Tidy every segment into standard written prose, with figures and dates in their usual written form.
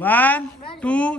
1 2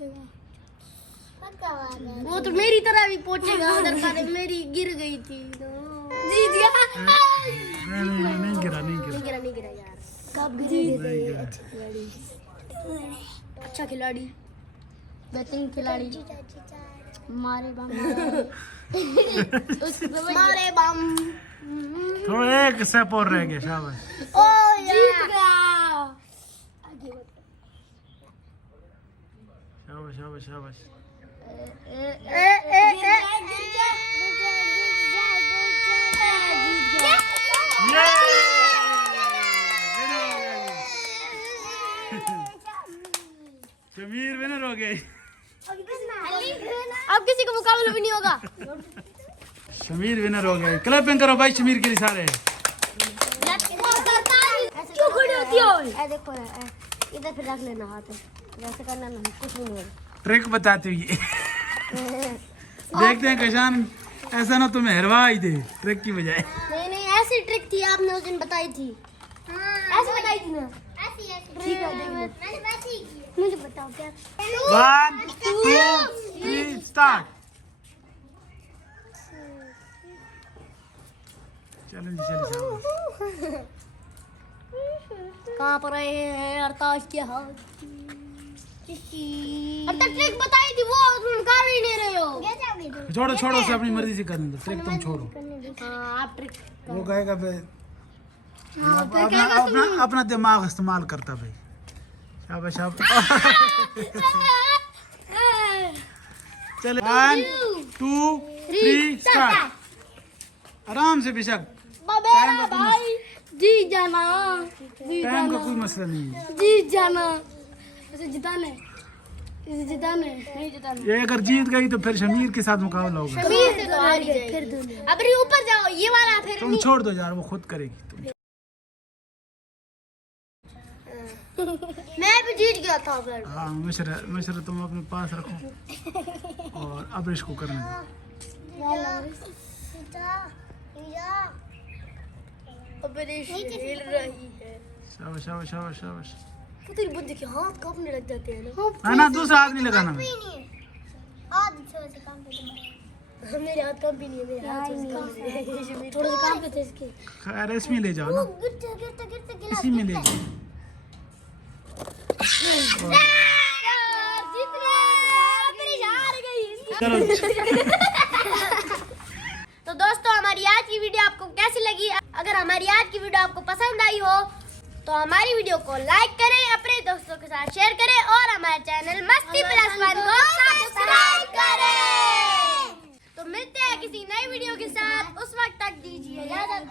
जीतेगा। वो तो मेरी तरह भी पहुंचेगा उधर का, मेरी गिर गई थी तो जीत गया। नहीं गिरा नहीं गिरा यार, कब गिरे? अच्छा खिलाड़ी, बेहतरीन खिलाड़ी। मारे बम मारे बम। थोड़ा एक स्टेप और रह गया, शाबाश। ओ जीत गया। शाबाश शाबाश। शमीर विनर हो गए। अब किसी को मुकाबला भी नहीं होगा। शमीर विनर हो गए। क्लैपिंग करो भाई शमीर के लिए सारे। क्यों खड़ी होती हो? देखो इधर फिर रख लेना हाथ, वैसे करना नहीं, कुछ भी नहीं होगा। ट्रिक बताती हुई देखते हैं कशान ऐसा ना तुम्हें हरवा ही दे ट्रिक की बजाय। नहीं ऐसी ट्रिक थी आपने उस दिन बताई थी। ऐसे बताई थी ना? ठीक है मुझे बताओ क्या। 1 2 3 स्टार्ट। चलो जी चलो। कहाँ पर आए हैं अरताज के हाथ? अब तक ट्रिक बताई थी वो तुम कर ही नहीं रहे हो। छोड़ो उसे अपनी मर्जी से करने दो। ट्रिक तुम छोड़ो। हाँ आप ट्रिक वो कहेगा भाई अपना दिमाग इस्तेमाल करता भाई। शाबाश शाबाश। चलो 1 2 3 स्टार्ट। आराम से बेशक। भाई जी जाना, टाइम का कोई मसला नहीं है। जी जाना। इसे जिताना है, नहीं जिताना। ये अगर जीत गई तो फिर शमीर के साथ मुकाबला होगा। शमीर से तो हार गई फिर दोनों। अब ये ऊपर जाओ, ये वाला फिर तुम छोड़ दो यार, वो खुद करेगी। मैं भी जीत गया था फिर। हाँ मिश्र तुम अपने पास रखो और अब इसको करने दो। हिल रही है। शाबाश शाबाश शाबाश शाबाश। तेरी बुद्धि के हाथ कांपने लग जाते हैं ना दूसरा हाथ नहीं लगाना। मेरे हाथ कम भी नहीं है, मेरे हाथ थोड़ा सा काम पे थे इसके। खैर इसमें ले जाओ ना, इसी में ले जाओ। जीत गए, मेरी हार गई। चलो तो दोस्तों हमारी आज की वीडियो आपको कैसी लगी? अगर हमारी आज की वीडियो आपको पसंद आई हो तो हमारी वीडियो को लाइक करें, अपने दोस्तों के साथ शेयर करें और हमारे चैनल मस्ती प्लस वन को सब्सक्राइब करें। तो मिलते हैं किसी नई वीडियो के साथ, उस वक्त तक दीजिए इजाजत।